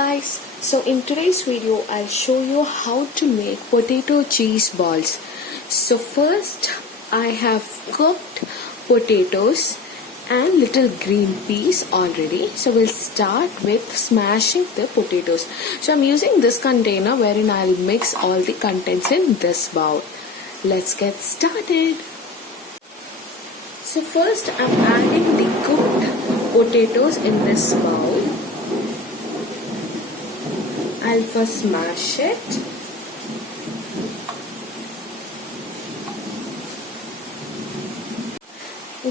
guys, so in today's video I'll show you how to make potato cheese balls. So first I have cooked potatoes and little green peas already. So we'll start with smashing the potatoes. So I'm using this container wherein I'll mix all the contents in this bowl. Let's get started. So first I'm adding the cooked potatoes in this bowl. I'll first smash it.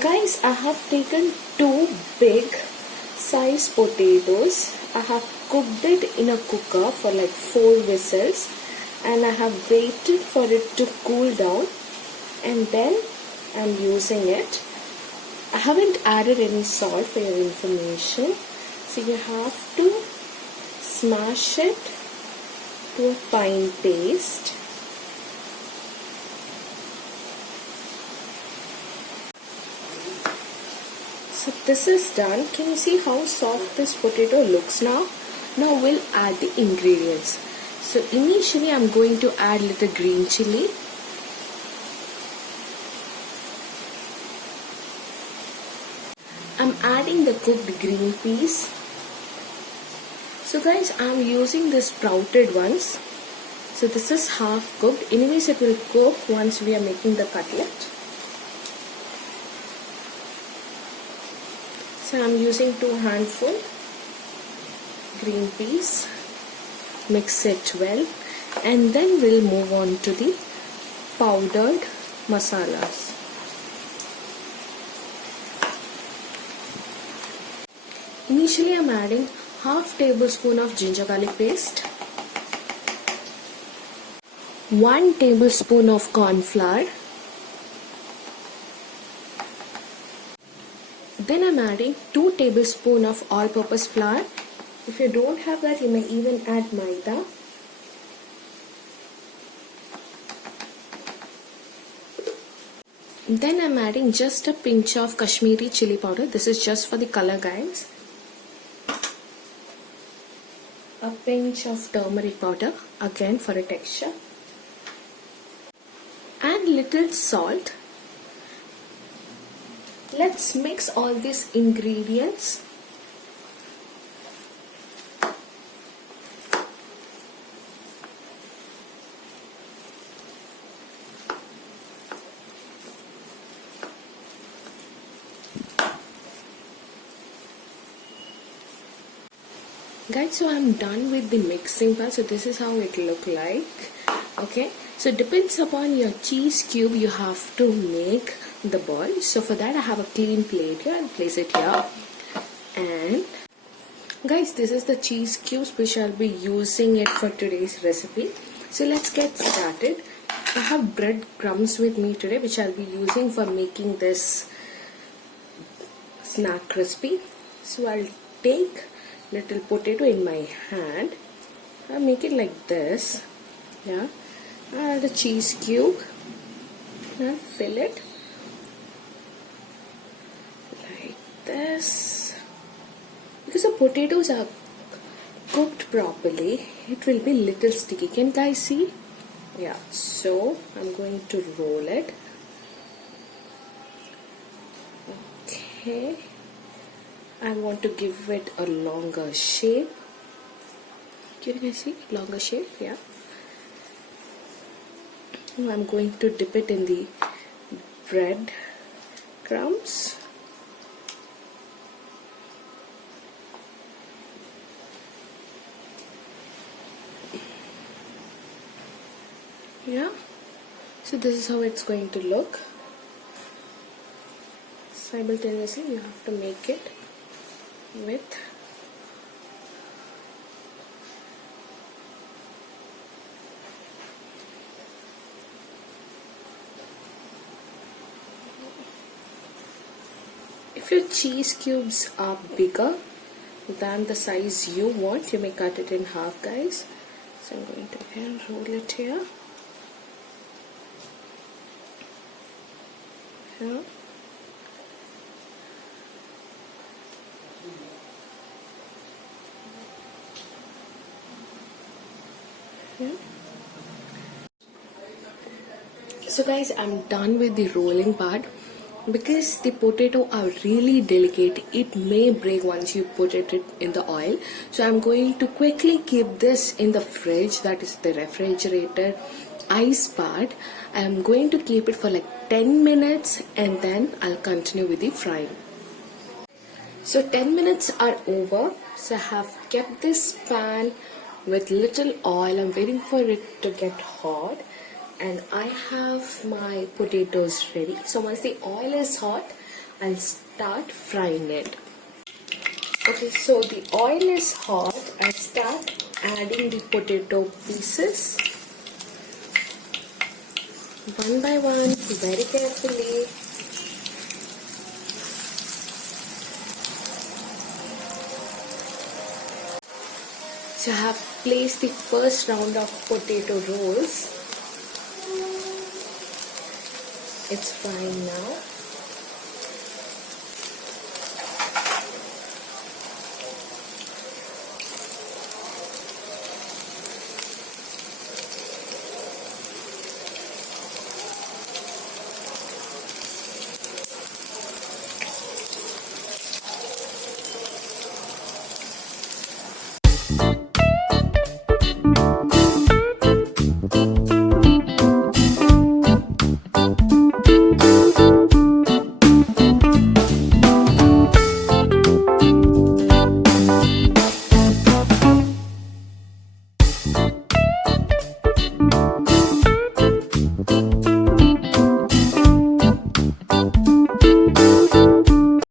Guys, I have taken 2 big size potatoes. I have cooked it in a cooker for like 4 whistles and I have waited for it to cool down and then I'm using it. I haven't added any salt for your information. So you have to smash it to a fine paste. So this is done. Can you see how soft this potato looks now? Now we'll add the ingredients. So initially I'm going to add little green chili. I'm adding the cooked green peas. So guys, I'm using the sprouted ones. So this is half cooked. Anyways, it will cook once we are making the cutlet. So I'm using 2 handfuls green peas. Mix it well. And then we'll move on to the powdered masalas. Initially I'm adding half tablespoon of ginger garlic paste, 1 tablespoon of corn flour, then I'm adding 2 tablespoon of all-purpose flour. If you don't have that, you may even add maida. Then I'm adding just a pinch of Kashmiri chili powder. This is just for the color, guys. A pinch of turmeric powder, again for a texture, and little salt. Let's mix all these ingredients. Guys, so I'm done with the mixing part. So this is how it look like. Okay, so it depends upon your cheese cube you have to make the ball. So for that I have a clean plate here. I'll place it here. And guys, this is the cheese cubes which I'll be using it for today's recipe. So let's get started. I have bread crumbs with me today which I'll be using for making this snack crispy. So I'll take little potato in my hand. I'll make it like this. Yeah. Add a cheese cube and fill it like this. Because the potatoes are cooked properly, it will be little sticky. Can you guys see? Yeah. So I'm going to roll it. Okay. I want to give it a longer shape. Can you guys see? Longer shape, yeah. Now I'm going to dip it in the bread crumbs. Yeah. So this is how it's going to look. Simultaneously you have to make it with if your cheese cubes are bigger than the size you want, you may cut it in half, guys. So I'm going to again roll it here. Here. Okay. So guys, I'm done with the rolling part. Because the potato are really delicate, it may break once you put it in the oil. So I'm going to quickly keep this in the fridge, that is the refrigerator ice part. I'm going to keep it for like 10 minutes and then I'll continue with the frying. So 10 minutes are over. So I have kept this pan with little oil. I'm waiting for it to get hot. And I have my potatoes ready. So once the oil is hot, I'll start frying it. Okay, so the oil is hot. I start adding the potato pieces one by one, very carefully. So I have placed the first round of potato rolls. It's frying now.